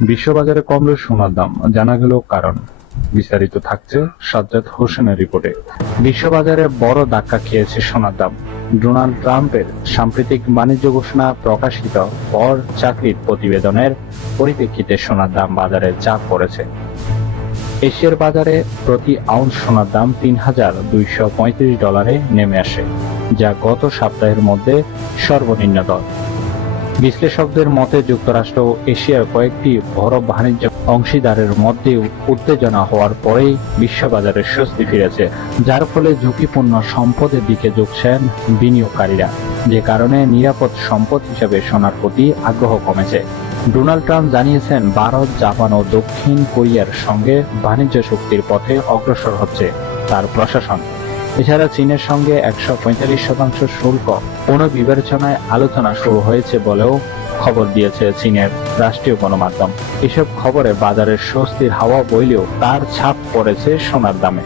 বিশ্ববাজারে কমল সোনার দাম, জানা গেল কারণ। বিস্তারিত থাকছে সাজ্জাদ হোসেনের রিপোর্টে। বিশ্ববাজারে বড় ধাক্কা খেয়েছে সোনার দাম। ডোনাল্ড ট্রাম্পের সাম্প্রতিক বাণিজ্য ঘোষণা প্রকাশিত পর চাকরির প্রতিবেদনের পরিপ্রেক্ষিতে সোনার দাম বাজারে চাপ পড়েছে। এশিয়ার বাজারে প্রতি আউন্স সোনার দাম $3,235 নেমে আসে, যা গত সপ্তাহের মধ্যে সর্বনিম্ন দর। বিশ্লেষকদের মতে যুক্তরাষ্ট্র ও এশিয়ার কয়েকটি বড় বাণিজ্য অংশীদারের মধ্যে উত্তেজনা হওয়ার পরেই বিশ্ববাজারে স্বস্তি ফিরেছে, যার ফলে ঝুঁকিপূর্ণ সম্পদের দিকে ঝুঁকছেন বিনিয়োগকারীরা, যে কারণে নিরাপদ সম্পদ হিসেবে সোনার প্রতি আগ্রহ কমেছে। ডোনাল্ড ট্রাম্প জানিয়েছেন ভারত, জাপান ও দক্ষিণ কোরিয়ার সঙ্গে বাণিজ্য চুক্তির পথে অগ্রসর হচ্ছে তার প্রশাসন। এছাড়া চীনের সঙ্গে 145% শুল্ক পুনর্বিবেচনায় আলোচনা শুরু হয়েছে বলেও খবর দিয়েছে চীনের রাষ্ট্রীয় গণমাধ্যম। এসব খবরে বাজারের স্বস্তির হাওয়া বইলেও তার ছাপ পড়েছে সোনার দামে।